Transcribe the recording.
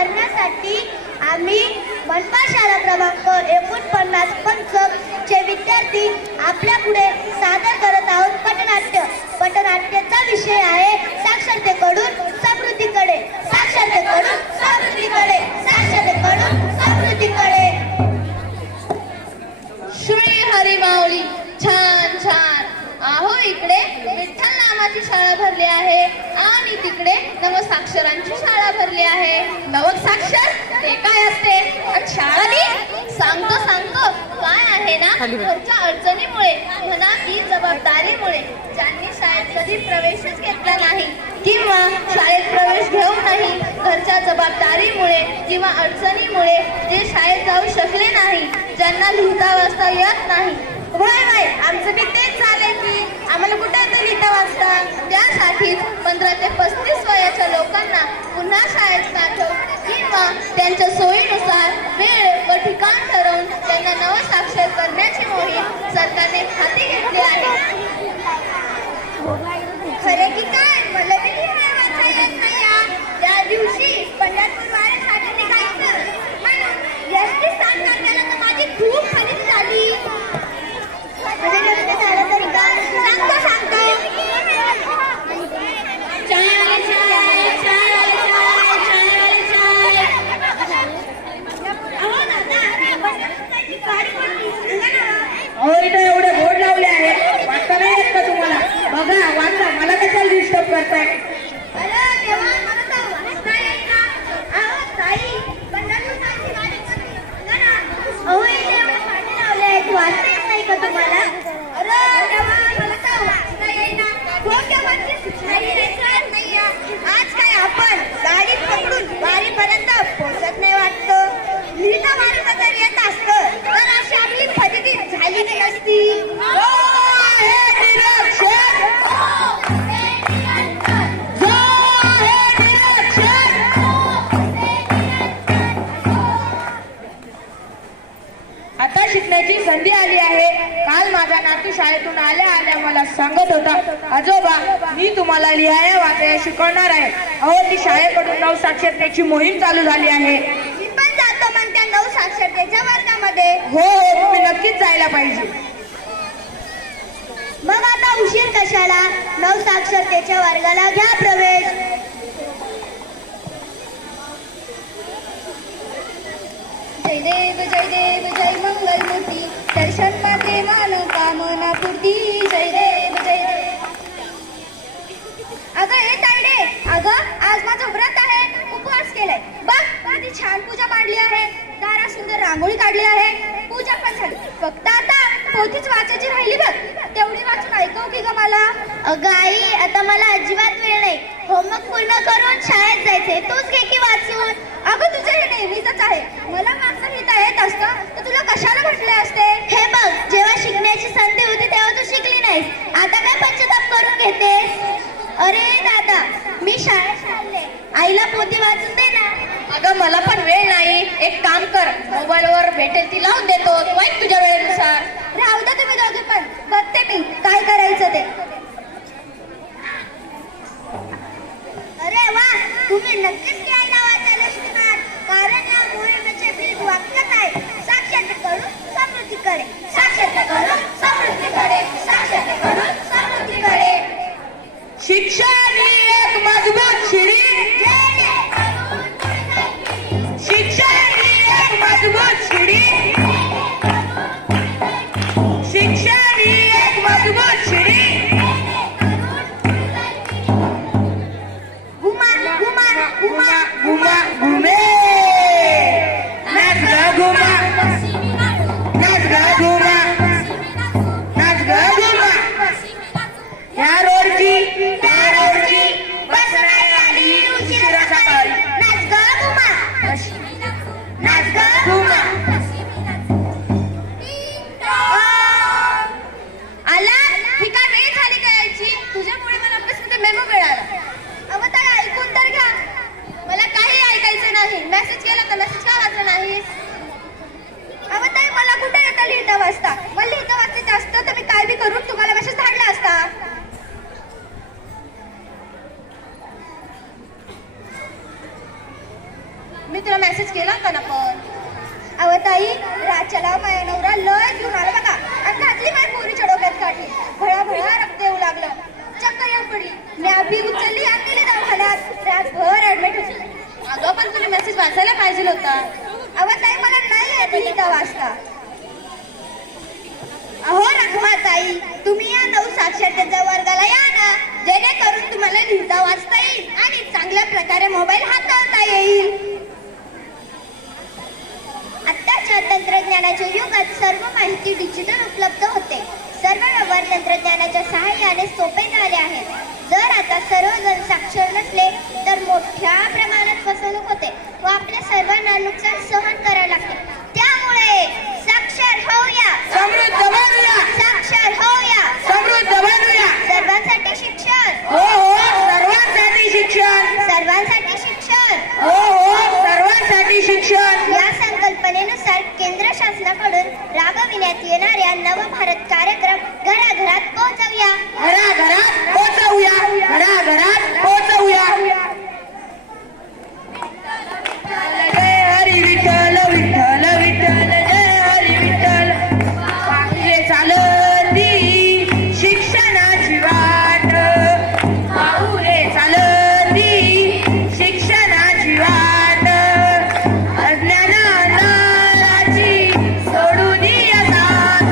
करण्यासाठी आम्ही मनपा शाळा क्रमांक एकोणपन्नास पंच चे विद्यार्थी आपल्या पुढे सादर करत आहोत. पटनाट्य. पटनाट्याचा विषय आहे साक्षरतेकडून समृद्धीकडे. साक्षरतेकडून समृद्धीकडे. साक्षरतेकडून समृद्धीकडे. श्री हरी माऊली छान छान. आहो इकडे विठ्ठल नामाची शाळा भरली आहे. नवसाक्षरांची शाळा भरली आहे. नवसाक्षर ते काय असते? आणि शाळा ती सांगतो सांगतो काय आहे ना? घरच्या अडचणीमुळे म्हणा की जबाबदारीमुळे ज्यांनी शाळेत कधी प्रवेशच घेतला नाही किंवा शाळेत प्रवेश घेऊ नाही घरच्या जबाबदारीमुळे किंवा अडचणीमुळे जे शाळेत जाऊ शकले नाही ज्यांना लिहिता वाचता येत नाही. वय वय आमचं बी तेच झालंय की आम्हाला कुठे येतं लिहिता वाचता त्यासाठीच पंधरा ते पस्तीस वयाच्या लोकांना पुन्हा शाळेत पाठव. किंवा त्यांच्या सोयीनुसार वेळ व ठिकाण ठरवून त्यांना नवसाक्षर करण्याची मोहीम सरकारने हाती घेतली आहे. खरे की काय? मला वाचायला नाही त्या दिवशी शिकण्याची संधी आली आहे. काल माझा नातू शाळेतून आल्या आल्या मला सांगत होता आजोबा मी तुम्हाला लिहायला वाचायला शिकवणार आहे. अहो ती शाळेकडून नवसाक्षरतेची मोहीम चालू झाली आहे. मी पण जातो मग त्या नऊ साक्षरतेच्या वर्गामध्ये. हो हो तुम्ही नक्कीच जायला पाहिजे. मग आता उशीर कशाला? नऊ साक्षरतेच्या वर्गाला घ्या प्रवेश. जय देव जय देव जय मंगल मूर्ती दर्शन माते मान कामना पूर्ती जय देव जय देव अगं हे तायडे. अगं आज माझं व्रत आहे. उपवास केलाय. बघ किती छान पूजा मांडली आहे. दारा सुंदर रांगोळी काढली आहे. पूजा पण झाली. फक्त आता पोथीच वाचायची राहिली बघ. तेवढी वाचून ऐकव की ग मला. अगं आई आता मला अजिबात वेळ नाही. होमवर्क पूर्ण करून शाळेत जायचंय. तूच घे की वाचून. अगं तुझं हे नेहमीच नाहीस आता काय पंचताप करून घेतेस? अरे दादा मी शाळेत चालले. आईला पोथी वाचून दे ना. अगं मला पण वेळ नाही. एक काम कर मोबाईलवर भेटेल ती लावून देतो. ऐक तुझ्या वेळेनुसार. राहू द्या तुम्ही दोघे पण. बघते मी काय करायचं ते. अरे वा तुम्ही नक्कीच आईला वाचायला शिकणार. कारण या मोहिमेचे ब्रीद वाक्यच आहे साक्षरतेकडून समृद्धीकडे. साक्षरतेकडून समृद्धीकडे शिक्षण ही एक मजबूत शिडी शिक्षण ही एक मजबूत शिडी शिक्षण ही एक मजबूत शिडी घुमा घुमा मेसेज केला तर मेसेज का वाचला नाही? अगं ताई मला कुठे येतं लिहिता वाचता? मला लिहिता वाचता असतं तर मी काय बी करून तुम्हाला मेसेज धाडला असता? मी तुला मेसेज केला होता ना पण. अव ताई राजाला माया नवरा लय घेऊन आलं बघा. आणि घातली माझ्या पोरीच्या डोक्यात काठी. भळा भळा रक्त येऊ लागलं. चक्कर येऊ पडली. मी आपली उचलली आणि गेली दवाखान्यात. रातभर ऍडमिट होती. अगं पण तुम्ही मेसेज वाचायला पाहिजे होता. अगं ताई मला नाही येत गीता वाचता. अहो रखमा ताई तुम्ही या नऊ साक्षरतेच्या वर्गाला या ना. जेणेकरून तुम्हाला लिहिता वाचता येईल आणि चांगल्या प्रकारे मोबाईल हाताळता येईल. आत्ताच्या तंत्रज्ञानाच्या युगात सर्व माहिती डिजिटल उपलब्ध होते. सर्व व्यवहार तंत्रज्ञानाच्या सहाय्याने सोपे झाले आहेत. जर आता सर्वजण साक्षर नसले तर मोठ्या प्रमाणात फसवणूक होते व आपल्या सर्वांना नुकसान सहन करावे लागते. त्यामुळे साक्षर होऊया. समृद्ध बनूया. साक्षर होऊया. समृद्ध बनूया. सर्वांसाठी शिक्षण. हो हो सर्वांसाठी शिक्षण. सर्वांसाठी शिक्षण. हो हो सर्वांसाठी शिक्षण. या संकल्पनेनुसार केंद्र शासनाकडून राबविण्यात येणाऱ्या नवभारत कार्यक्रम घराघरात पोहोचवूया. घराघरात जाऊया. घराघरात पोहोचवूया जय हरी विठ्ठल विठ्ठल विठ्ठल. जय हरी विठ्ठल. पाहिजे चालती शिक्षणाची वाट. पाहुरे चालती शिक्षणाची वाट. अज्ञानाची सोडून या साथ.